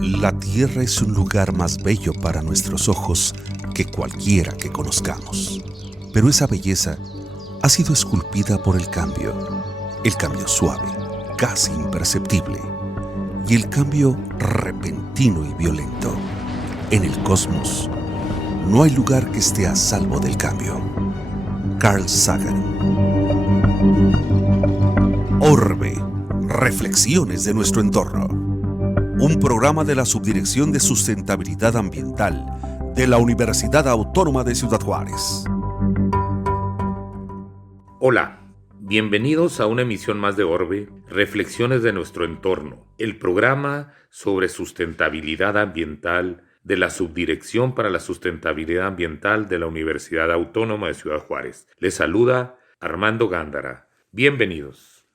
La tierra es un lugar más bello para nuestros ojos que cualquiera que conozcamos. Pero esa belleza ha sido esculpida por el cambio suave, casi imperceptible, y el cambio repentino y violento. En el cosmos no hay lugar que esté a salvo del cambio. Carl Sagan. Orbe, reflexiones de nuestro entorno. Un programa de la Subdirección de Sustentabilidad Ambiental de la Universidad Autónoma de Ciudad Juárez. Hola, bienvenidos a una emisión más de Orbe, Reflexiones de nuestro entorno, el programa sobre sustentabilidad ambiental de la Subdirección para la Sustentabilidad Ambiental de la Universidad Autónoma de Ciudad Juárez. Les saluda Armando Gándara. Bienvenidos.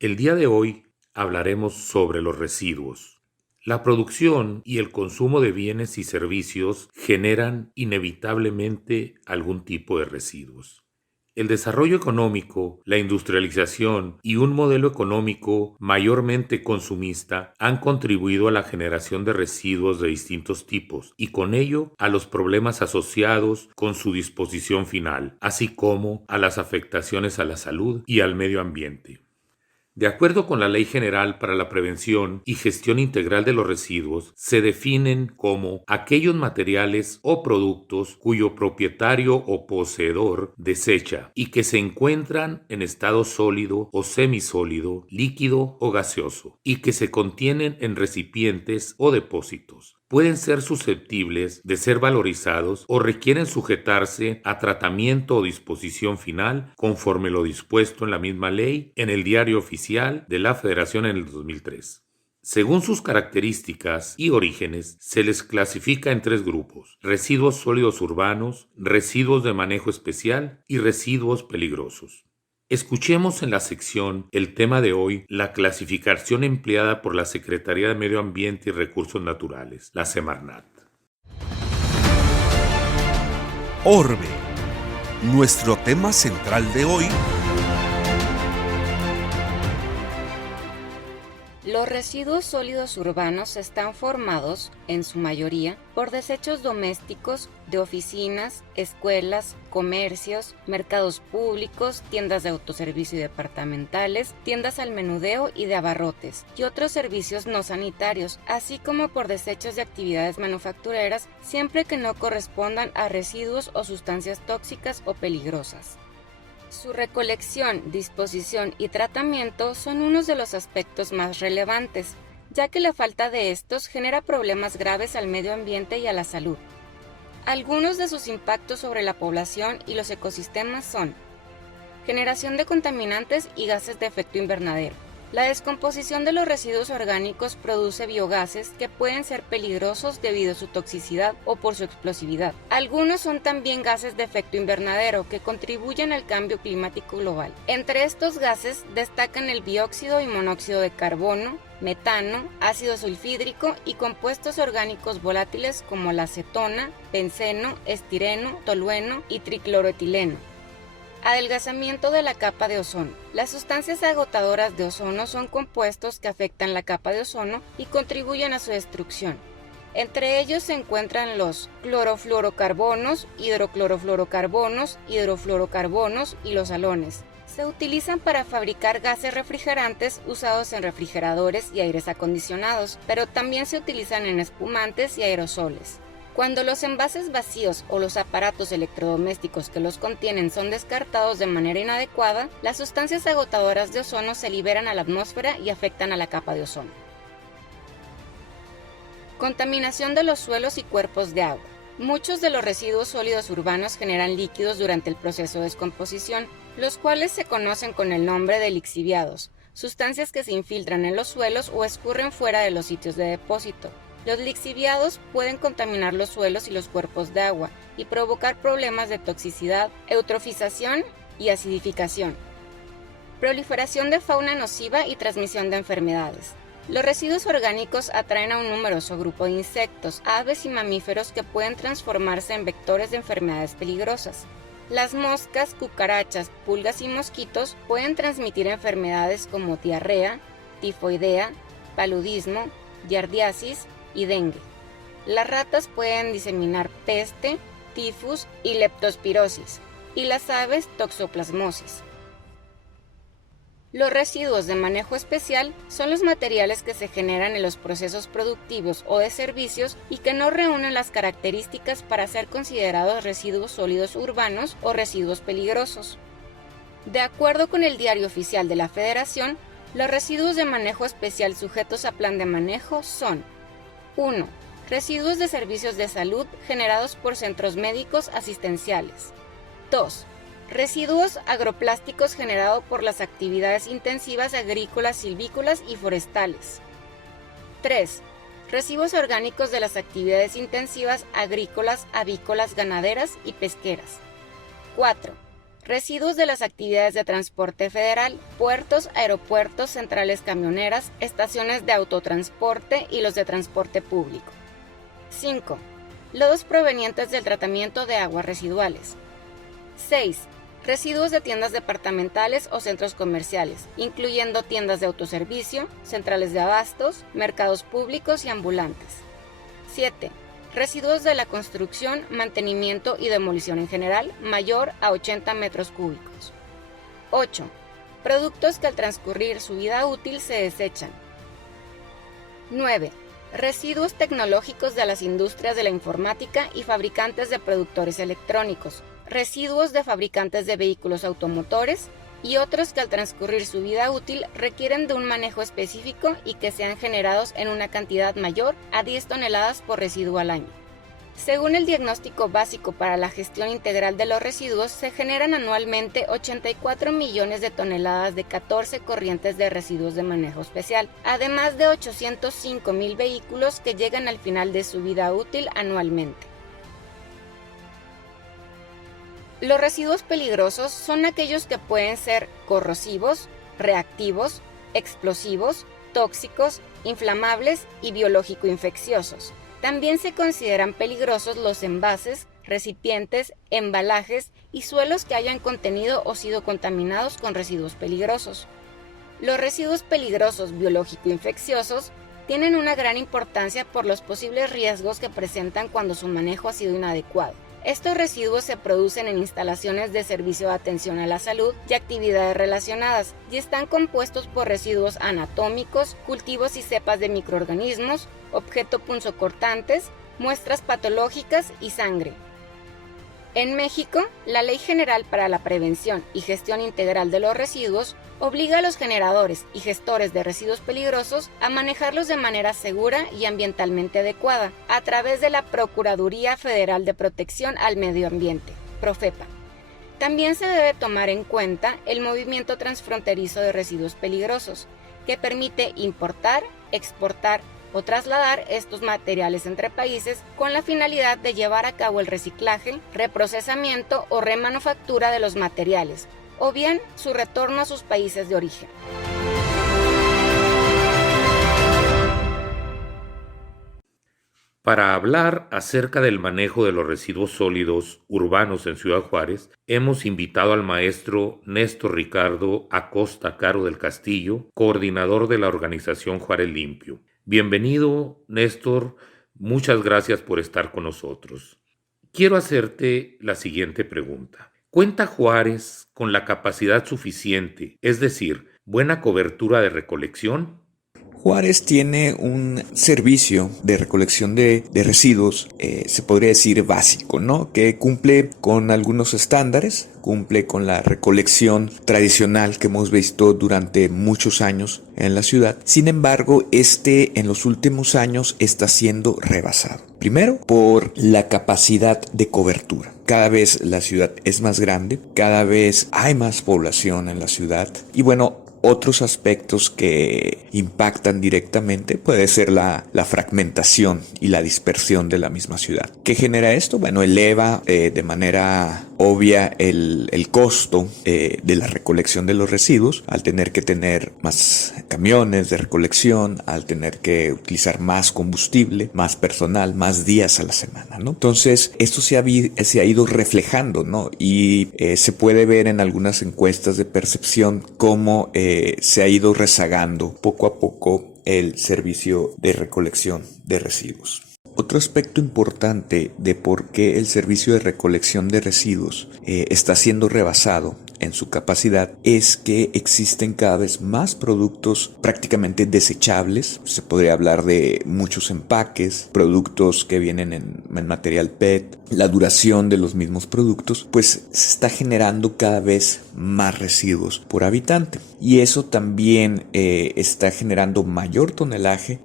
El día de hoy hablaremos sobre los residuos. La producción y el consumo de bienes y servicios generan inevitablemente algún tipo de residuos. El desarrollo económico, la industrialización y un modelo económico mayormente consumista han contribuido a la generación de residuos de distintos tipos y con ello a los problemas asociados con su disposición final, así como a las afectaciones a la salud y al medio ambiente. De acuerdo con la Ley General para la Prevención y Gestión Integral de los Residuos, se definen como aquellos materiales o productos cuyo propietario o poseedor desecha y que se encuentran en estado sólido o semisólido, líquido o gaseoso, y que se contienen en recipientes o depósitos. Pueden ser susceptibles de ser valorizados o requieren sujetarse a tratamiento o disposición final conforme lo dispuesto en la misma ley en el Diario Oficial de la Federación en el 2003. Según sus características y orígenes, se les clasifica en tres grupos: residuos sólidos urbanos, residuos de manejo especial y residuos peligrosos. Escuchemos en la sección el tema de hoy, la clasificación empleada por la Secretaría de Medio Ambiente y Recursos Naturales, la Semarnat. Orbe, nuestro tema central de hoy. Los residuos sólidos urbanos están formados, en su mayoría, por desechos domésticos de oficinas, escuelas, comercios, mercados públicos, tiendas de autoservicio y departamentales, tiendas al menudeo y de abarrotes, y otros servicios no sanitarios, así como por desechos de actividades manufactureras, siempre que no correspondan a residuos o sustancias tóxicas o peligrosas. Su recolección, disposición y tratamiento son unos de los aspectos más relevantes, ya que la falta de estos genera problemas graves al medio ambiente y a la salud. Algunos de sus impactos sobre la población y los ecosistemas son: generación de contaminantes y gases de efecto invernadero. La descomposición de los residuos orgánicos produce biogases que pueden ser peligrosos debido a su toxicidad o por su explosividad. Algunos son también gases de efecto invernadero que contribuyen al cambio climático global. Entre estos gases destacan el dióxido y monóxido de carbono, metano, ácido sulfídrico y compuestos orgánicos volátiles como la acetona, benceno, estireno, tolueno y tricloroetileno. Adelgazamiento de la capa de ozono. Las sustancias agotadoras de ozono son compuestos que afectan la capa de ozono y contribuyen a su destrucción. Entre ellos se encuentran los clorofluorocarbonos, hidroclorofluorocarbonos, hidrofluorocarbonos y los halones. Se utilizan para fabricar gases refrigerantes usados en refrigeradores y aires acondicionados, pero también se utilizan en espumantes y aerosoles. Cuando los envases vacíos o los aparatos electrodomésticos que los contienen son descartados de manera inadecuada, las sustancias agotadoras de ozono se liberan a la atmósfera y afectan a la capa de ozono. Contaminación de los suelos y cuerpos de agua. Muchos de los residuos sólidos urbanos generan líquidos durante el proceso de descomposición, los cuales se conocen con el nombre de lixiviados, sustancias que se infiltran en los suelos o escurren fuera de los sitios de depósito. Los lixiviados pueden contaminar los suelos y los cuerpos de agua y provocar problemas de toxicidad, eutrofización y acidificación. Proliferación de fauna nociva y transmisión de enfermedades. Los residuos orgánicos atraen a un numeroso grupo de insectos, aves y mamíferos que pueden transformarse en vectores de enfermedades peligrosas. Las moscas, cucarachas, pulgas y mosquitos pueden transmitir enfermedades como diarrea, tifoidea, paludismo, giardiasis y dengue. Las ratas pueden diseminar peste, tifus y leptospirosis, y las aves toxoplasmosis. Los residuos de manejo especial son los materiales que se generan en los procesos productivos o de servicios y que no reúnen las características para ser considerados residuos sólidos urbanos o residuos peligrosos. De acuerdo con el Diario Oficial de la Federación, los residuos de manejo especial sujetos a plan de manejo son: 1. Residuos de servicios de salud generados por centros médicos asistenciales. 2. Residuos agroplásticos generados por las actividades intensivas agrícolas, silvícolas y forestales. 3. Residuos orgánicos de las actividades intensivas agrícolas, avícolas, ganaderas y pesqueras. 4. Residuos de las actividades de transporte federal, puertos, aeropuertos, centrales camioneras, estaciones de autotransporte y los de transporte público. 5. Lodos provenientes del tratamiento de aguas residuales. 6. Residuos de tiendas departamentales o centros comerciales, incluyendo tiendas de autoservicio, centrales de abastos, mercados públicos y ambulantes. 7. Residuos de la construcción, mantenimiento y demolición en general, mayor a 80 metros cúbicos. 8. Productos que al transcurrir su vida útil se desechan. 9. Residuos tecnológicos de las industrias de la informática y fabricantes de productores electrónicos, residuos de fabricantes de vehículos automotores y otros que al transcurrir su vida útil requieren de un manejo específico y que sean generados en una cantidad mayor a 10 toneladas por residuo al año. Según el Diagnóstico Básico para la Gestión Integral de los Residuos, se generan anualmente 84 millones de toneladas de 14 corrientes de residuos de manejo especial, además de 805,000 vehículos que llegan al final de su vida útil anualmente. Los residuos peligrosos son aquellos que pueden ser corrosivos, reactivos, explosivos, tóxicos, inflamables y biológico-infecciosos. También se consideran peligrosos los envases, recipientes, embalajes y suelos que hayan contenido o sido contaminados con residuos peligrosos. Los residuos peligrosos biológico-infecciosos tienen una gran importancia por los posibles riesgos que presentan cuando su manejo ha sido inadecuado. Estos residuos se producen en instalaciones de servicio de atención a la salud y actividades relacionadas y están compuestos por residuos anatómicos, cultivos y cepas de microorganismos, objetos punzocortantes, muestras patológicas y sangre. En México, la Ley General para la Prevención y Gestión Integral de los Residuos obliga a los generadores y gestores de residuos peligrosos a manejarlos de manera segura y ambientalmente adecuada a través de la Procuraduría Federal de Protección al Medio Ambiente, Profepa. También se debe tomar en cuenta el movimiento transfronterizo de residuos peligrosos, que permite importar, exportar o trasladar estos materiales entre países con la finalidad de llevar a cabo el reciclaje, reprocesamiento o remanufactura de los materiales, o bien su retorno a sus países de origen. Para hablar acerca del manejo de los residuos sólidos urbanos en Ciudad Juárez, hemos invitado al maestro Néstor Ricardo Acosta Caro del Castillo, coordinador de la organización Juárez Limpio. Bienvenido, Néstor. Muchas gracias por estar con nosotros. Quiero hacerte la siguiente pregunta. ¿Cuenta Juárez con la capacidad suficiente, es decir, buena cobertura de recolección? Juárez tiene un servicio de recolección de residuos, se podría decir básico, ¿no? Que cumple con algunos estándares, cumple con la recolección tradicional que hemos visto durante muchos años en la ciudad. Sin embargo, en los últimos años está siendo rebasado. Primero, por la capacidad de cobertura. Cada vez la ciudad es más grande, cada vez hay más población en la ciudad y bueno, otros aspectos que impactan directamente puede ser la fragmentación y la dispersión de la misma ciudad. ¿Qué genera esto? Bueno, eleva de manera obvia el costo de la recolección de los residuos, al tener que tener más camiones de recolección, al tener que utilizar más combustible, más personal, más días a la semana, ¿no? Entonces, esto se ha ido reflejando, ¿no? Y se puede ver en algunas encuestas de percepción cómo se ha ido rezagando poco a poco el servicio de recolección de residuos. Otro aspecto importante de por qué el servicio de recolección de residuos está siendo rebasado en su capacidad es que existen cada vez más productos prácticamente desechables. Se podría hablar de muchos empaques, productos que vienen en material PET. La duración de los mismos productos, pues se está generando cada vez más residuos por habitante. Y eso también está generando mayor tonelaje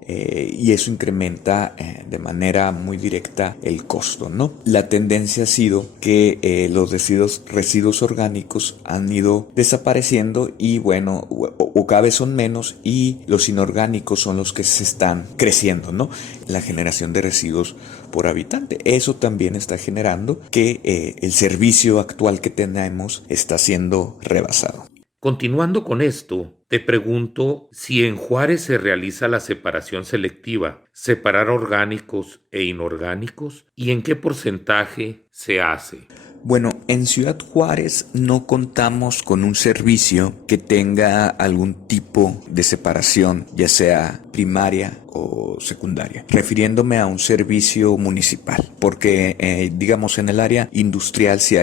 y eso incrementa de manera muy directa el costo, ¿no? La tendencia ha sido que los residuos orgánicos han ido desapareciendo y bueno, o cada vez son menos y los inorgánicos son los que se están creciendo, ¿no? La generación de residuos por habitante. Eso también está generando que el servicio actual que tenemos está siendo rebasado. Continuando con esto, te pregunto si en Juárez se realiza la separación selectiva, separar orgánicos e inorgánicos, y en qué porcentaje se hace. Bueno, en Ciudad Juárez no contamos con un servicio que tenga algún tipo de separación, ya sea primaria o secundaria, refiriéndome a un servicio municipal, porque digamos en el área industrial sí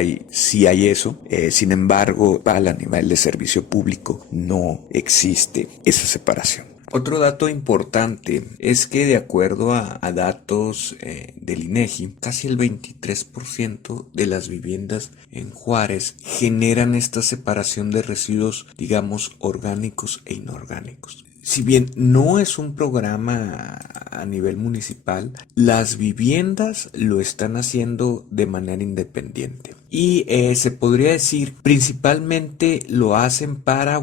hay eso, sin embargo, a nivel de servicio público no existe esa separación. Otro dato importante es que de acuerdo a datos del INEGI, casi el 23% de las viviendas en Juárez generan esta separación de residuos, digamos, orgánicos e inorgánicos. Si bien no es un programa a nivel municipal, las viviendas lo están haciendo de manera independiente. Y se podría decir, principalmente lo hacen para,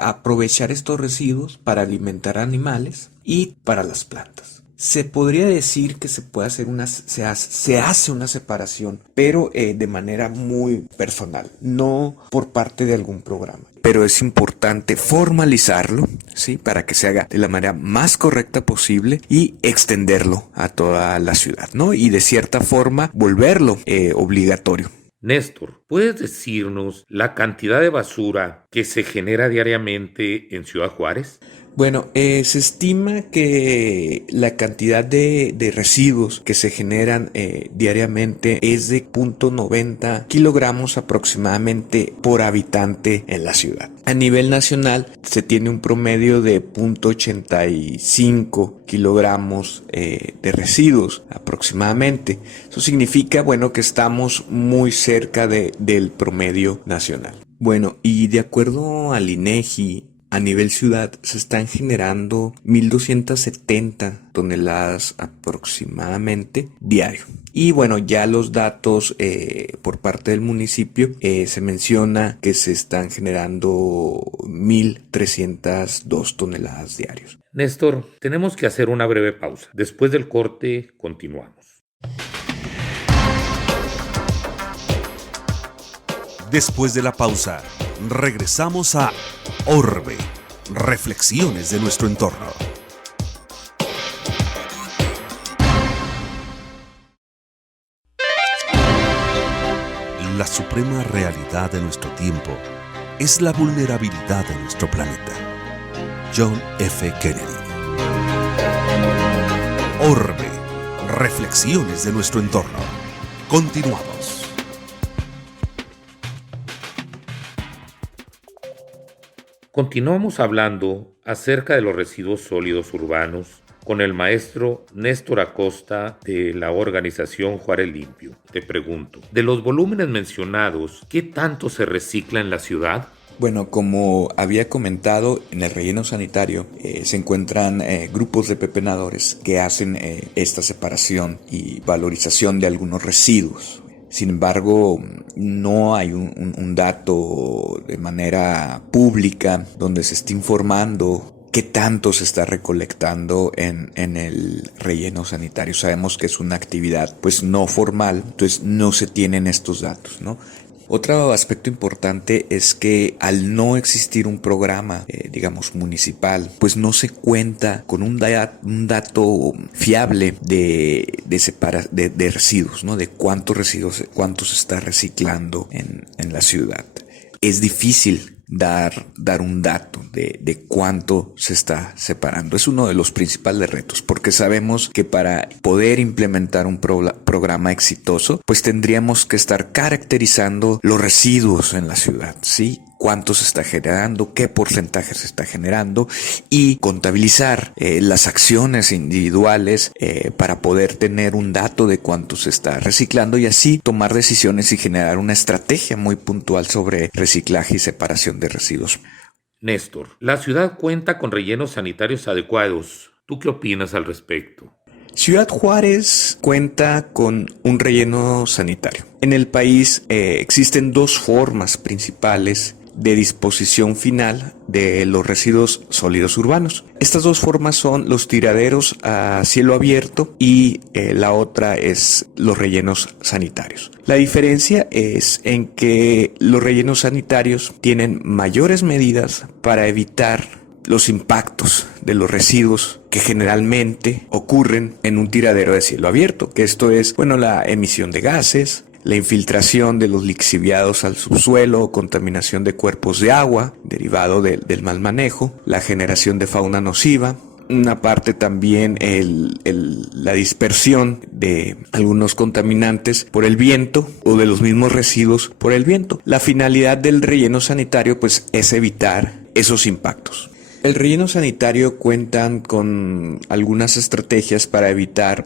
aprovechar estos residuos para alimentar animales y para las plantas. Se podría decir que se hace una separación, pero de manera muy personal, no por parte de algún programa. Pero es importante formalizarlo, ¿sí? Para que se haga de la manera más correcta posible y extenderlo a toda la ciudad, ¿no? Y de cierta forma volverlo obligatorio. Néstor, ¿puedes decirnos la cantidad de basura que se genera diariamente en Ciudad Juárez? Bueno, se estima que la cantidad de residuos que se generan diariamente es de 0.90 kilogramos aproximadamente por habitante en la ciudad. A nivel nacional se tiene un promedio de 0.85 kilogramos de residuos aproximadamente. Eso significa, que estamos muy cerca del promedio nacional. Bueno, y de acuerdo al INEGI, a nivel ciudad se están generando 1.270 toneladas aproximadamente diario. Y ya los datos por parte del municipio se menciona que se están generando 1.302 toneladas diarios. Néstor, tenemos que hacer una breve pausa. Después del corte, continuamos. Después de la pausa, regresamos a Orbe, reflexiones de nuestro entorno. La suprema realidad de nuestro tiempo es la vulnerabilidad de nuestro planeta. John F. Kennedy. Orbe, reflexiones de nuestro entorno. Continuamos. Continuamos hablando acerca de los residuos sólidos urbanos con el maestro Néstor Acosta de la organización Juárez Limpio. Te pregunto, de los volúmenes mencionados, ¿qué tanto se recicla en la ciudad? Bueno, como había comentado, en el relleno sanitario se encuentran grupos de pepenadores que hacen esta separación y valorización de algunos residuos. Sin embargo, no hay un dato de manera pública donde se esté informando qué tanto se está recolectando en el relleno sanitario. Sabemos que es una actividad pues no formal, entonces no se tienen estos datos, ¿no? Otro aspecto importante es que al no existir un programa, digamos, municipal, pues no se cuenta con un dato fiable de residuos, ¿no? De cuántos se está reciclando en la ciudad. Es difícil dar un dato de cuánto se está separando. Es uno de los principales retos, porque sabemos que para poder implementar un programa exitoso, pues tendríamos que estar caracterizando los residuos en la ciudad, ¿sí? Cuánto se está generando, qué porcentaje se está generando y contabilizar las acciones individuales para poder tener un dato de cuánto se está reciclando y así tomar decisiones y generar una estrategia muy puntual sobre reciclaje y separación de residuos. Néstor, la ciudad cuenta con rellenos sanitarios adecuados. ¿Tú qué opinas al respecto? Ciudad Juárez cuenta con un relleno sanitario. En el país existen dos formas principales de disposición final de los residuos sólidos urbanos. Estas dos formas son los tiraderos a cielo abierto y la otra es los rellenos sanitarios. La diferencia es en que los rellenos sanitarios tienen mayores medidas para evitar los impactos de los residuos que generalmente ocurren en un tiradero de cielo abierto, que esto es, la emisión de gases, la infiltración de los lixiviados al subsuelo o contaminación de cuerpos de agua derivado del mal manejo, la generación de fauna nociva, una parte también la dispersión de algunos contaminantes por el viento o de los mismos residuos por el viento. La finalidad del relleno sanitario pues es evitar esos impactos. El relleno sanitario cuentan con algunas estrategias para evitar,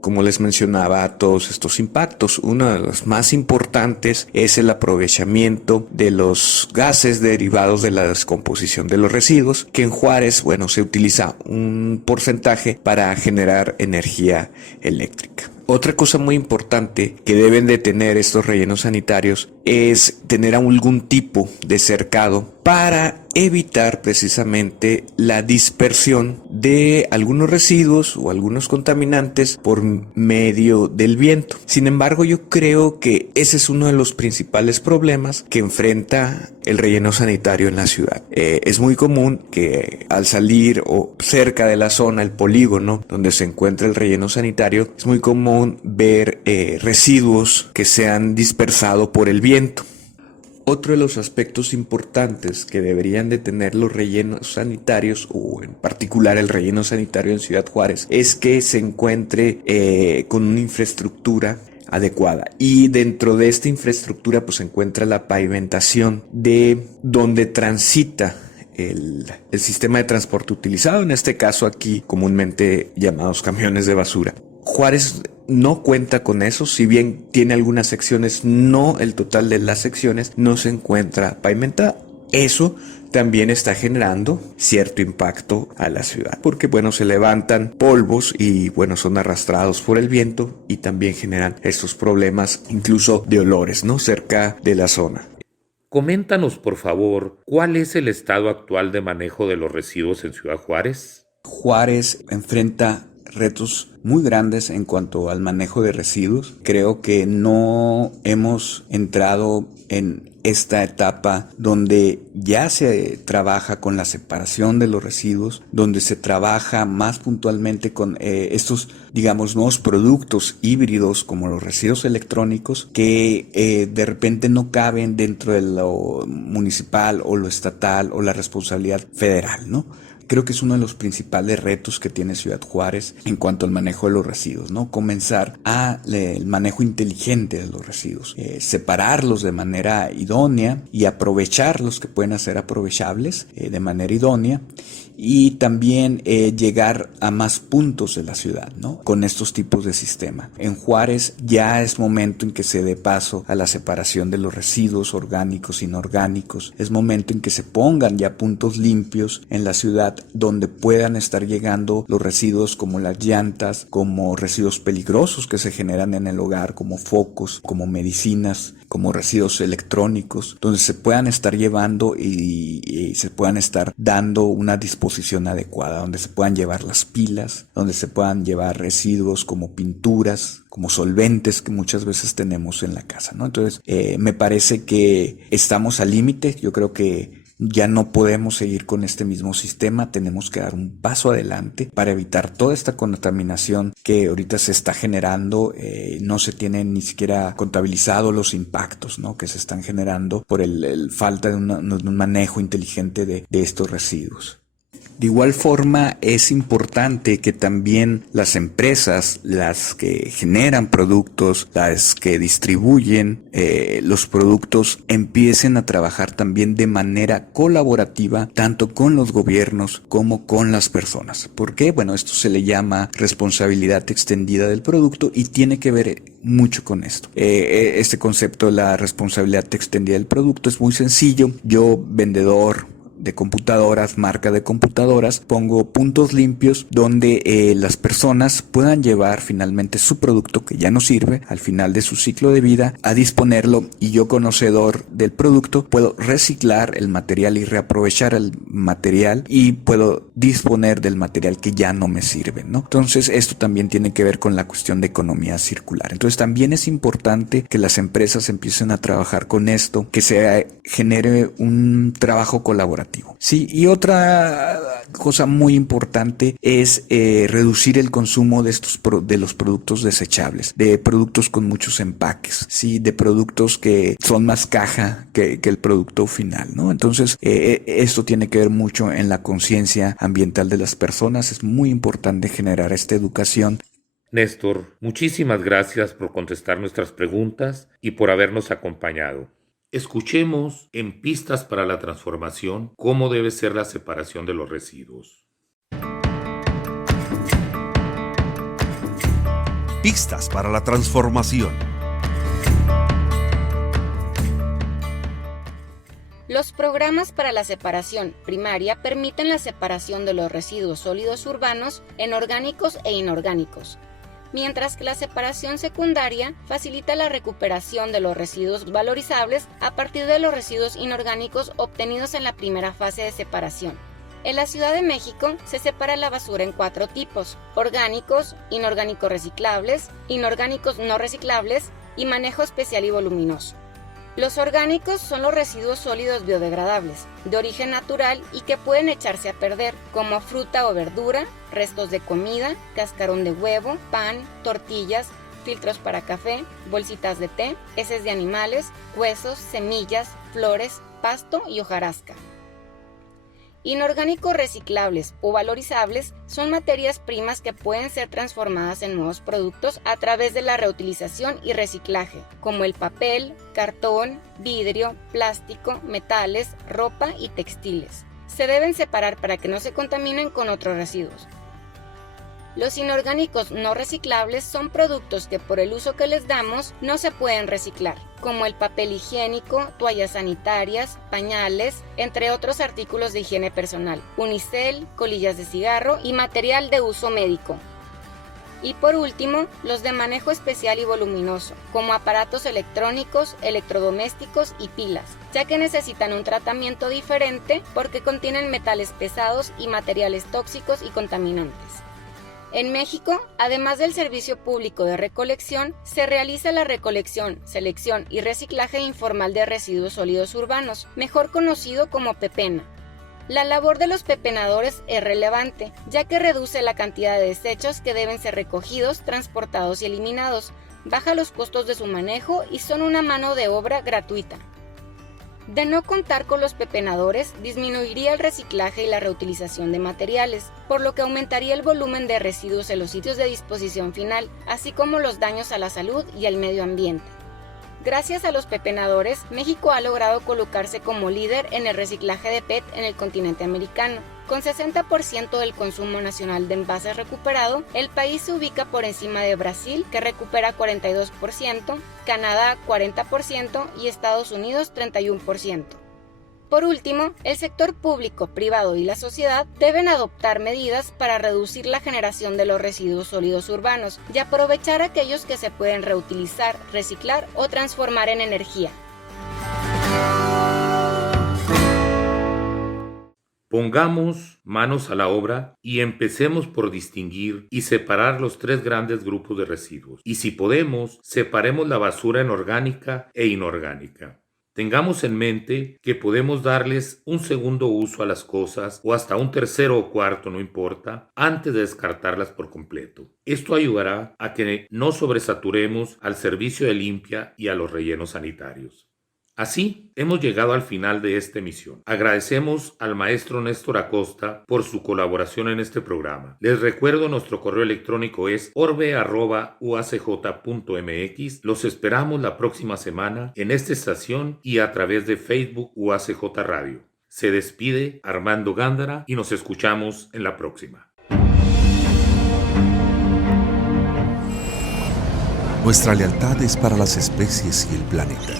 como les mencionaba, todos estos impactos. Una de las más importantes es el aprovechamiento de los gases derivados de la descomposición de los residuos, que en Juárez, se utiliza un porcentaje para generar energía eléctrica. Otra cosa muy importante que deben de tener estos rellenos sanitarios es tener algún tipo de cercado para evitar precisamente la dispersión de algunos residuos o algunos contaminantes por medio del viento. Sin embargo, yo creo que ese es uno de los principales problemas que enfrenta el relleno sanitario en la ciudad. Es muy común que al salir o cerca de la zona, el polígono donde se encuentra el relleno sanitario, es muy común ver residuos que se han dispersado por el viento. Otro de los aspectos importantes que deberían de tener los rellenos sanitarios, o en particular el relleno sanitario en Ciudad Juárez, es que se encuentre con una infraestructura adecuada. Y dentro de esta infraestructura pues se encuentra la pavimentación de donde transita el sistema de transporte utilizado, en este caso aquí comúnmente llamados camiones de basura. Juárez no cuenta con eso, si bien tiene algunas secciones, no el total de las secciones no se encuentra pavimentada. Eso también está generando cierto impacto a la ciudad, porque se levantan polvos y son arrastrados por el viento y también generan estos problemas incluso de olores, cerca de la zona. Coméntanos, por favor, ¿cuál es el estado actual de manejo de los residuos en Ciudad Juárez? Juárez enfrenta retos muy grandes en cuanto al manejo de residuos. Creo que no hemos entrado en esta etapa donde ya se trabaja con la separación de los residuos, donde se trabaja más puntualmente con estos, nuevos productos híbridos como los residuos electrónicos que de repente no caben dentro de lo municipal o lo estatal o la responsabilidad federal, ¿no? Creo que es uno de los principales retos que tiene Ciudad Juárez en cuanto al manejo de los residuos, ¿no? Comenzar el manejo inteligente de los residuos, separarlos de manera idónea y aprovechar los que pueden ser aprovechables de manera idónea y también llegar a más puntos de la ciudad, ¿no? Con estos tipos de sistema. En Juárez ya es momento en que se dé paso a la separación de los residuos orgánicos, inorgánicos. Es momento en que se pongan ya puntos limpios en la ciudad ciudad donde puedan estar llegando los residuos como las llantas, como residuos peligrosos que se generan en el hogar, como focos, como medicinas, como residuos electrónicos, donde se puedan estar llevando y se puedan estar dando una disposición adecuada, donde se puedan llevar las pilas, donde se puedan llevar residuos como pinturas, como solventes que muchas veces tenemos en la casa, ¿no? Entonces, me parece que estamos al límite. Yo creo que ya no podemos seguir con este mismo sistema, tenemos que dar un paso adelante para evitar toda esta contaminación que ahorita se está generando. No se tienen ni siquiera contabilizado los impactos, ¿no?, que se están generando por el falta de un manejo inteligente de estos residuos. De igual forma, es importante que también las empresas, las que generan productos, las que distribuyen los productos, empiecen a trabajar también de manera colaborativa, tanto con los gobiernos como con las personas. ¿Por qué? Bueno, esto se le llama responsabilidad extendida del producto y tiene que ver mucho con esto. Este concepto de la responsabilidad extendida del producto es muy sencillo. Yo, vendedor de computadoras, marca de computadoras, pongo puntos limpios donde las personas puedan llevar finalmente su producto que ya no sirve al final de su ciclo de vida a disponerlo, y yo, conocedor del producto, puedo reciclar el material y reaprovechar el material y puedo disponer del material que ya no me sirve, ¿no? Entonces esto también tiene que ver con la cuestión de economía circular. Entonces también es importante que las empresas empiecen a trabajar con esto, que se genere un trabajo colaborativo. Sí, y otra cosa muy importante es reducir el consumo de los productos desechables, de productos con muchos empaques, sí, de productos que son más caja que el producto final, ¿no? Entonces, esto tiene que ver mucho en la conciencia ambiental de las personas. Es muy importante generar esta educación. Néstor, muchísimas gracias por contestar nuestras preguntas y por habernos acompañado. Escuchemos en Pistas para la Transformación cómo debe ser la separación de los residuos. Pistas para la transformación. Los programas para la separación primaria permiten la separación de los residuos sólidos urbanos en orgánicos e inorgánicos, mientras que la separación secundaria facilita la recuperación de los residuos valorizables a partir de los residuos inorgánicos obtenidos en la primera fase de separación. En la Ciudad de México se separa la basura en 4 tipos: orgánicos, inorgánicos reciclables, inorgánicos no reciclables y manejo especial y voluminoso. Los orgánicos son los residuos sólidos biodegradables, de origen natural y que pueden echarse a perder, como fruta o verdura, restos de comida, cascarón de huevo, pan, tortillas, filtros para café, bolsitas de té, heces de animales, huesos, semillas, flores, pasto y hojarasca. Inorgánicos reciclables o valorizables son materias primas que pueden ser transformadas en nuevos productos a través de la reutilización y reciclaje, como el papel, cartón, vidrio, plástico, metales, ropa y textiles. Se deben separar para que no se contaminen con otros residuos. Los inorgánicos no reciclables son productos que por el uso que les damos no se pueden reciclar, como el papel higiénico, toallas sanitarias, pañales, entre otros artículos de higiene personal, unicel, colillas de cigarro y material de uso médico. Y por último, los de manejo especial y voluminoso, como aparatos electrónicos, electrodomésticos y pilas, ya que necesitan un tratamiento diferente porque contienen metales pesados y materiales tóxicos y contaminantes. En México, además del servicio público de recolección, se realiza la recolección, selección y reciclaje informal de residuos sólidos urbanos, mejor conocido como pepena. La labor de los pepenadores es relevante, ya que reduce la cantidad de desechos que deben ser recogidos, transportados y eliminados, baja los costos de su manejo y son una mano de obra gratuita. De no contar con los pepenadores, disminuiría el reciclaje y la reutilización de materiales, por lo que aumentaría el volumen de residuos en los sitios de disposición final, así como los daños a la salud y al medio ambiente. Gracias a los pepenadores, México ha logrado colocarse como líder en el reciclaje de PET en el continente americano. Con 60% del consumo nacional de envases recuperado, el país se ubica por encima de Brasil, que recupera 42%, Canadá 40% y Estados Unidos 31%. Por último, el sector público, privado y la sociedad deben adoptar medidas para reducir la generación de los residuos sólidos urbanos y aprovechar aquellos que se pueden reutilizar, reciclar o transformar en energía. Pongamos manos a la obra y empecemos por distinguir y separar los tres grandes grupos de residuos. Y si podemos, separemos la basura en orgánica e inorgánica. Tengamos en mente que podemos darles un segundo uso a las cosas o hasta un tercero o cuarto, no importa, antes de descartarlas por completo. Esto ayudará a que no sobresaturemos al servicio de limpia y a los rellenos sanitarios. Así, hemos llegado al final de esta emisión. Agradecemos al maestro Néstor Acosta por su colaboración en este programa. Les recuerdo, nuestro correo electrónico es orbe@uacj.mx. Los esperamos la próxima semana en esta estación y a través de Facebook UACJ Radio. Se despide Armando Gándara y nos escuchamos en la próxima. Nuestra lealtad es para las especies y el planeta.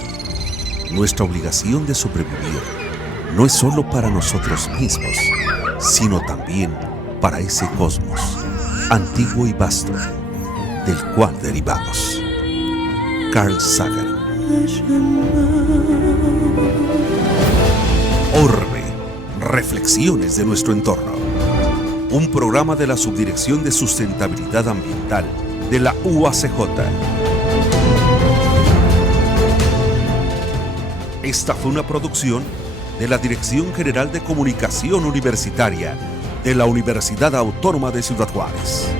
Nuestra obligación de sobrevivir no es solo para nosotros mismos, sino también para ese cosmos, antiguo y vasto, del cual derivamos. Carl Sagan. Orbe, reflexiones de nuestro entorno. Un programa de la Subdirección de Sustentabilidad Ambiental de la UACJ. Esta fue una producción de la Dirección General de Comunicación Universitaria de la Universidad Autónoma de Ciudad Juárez.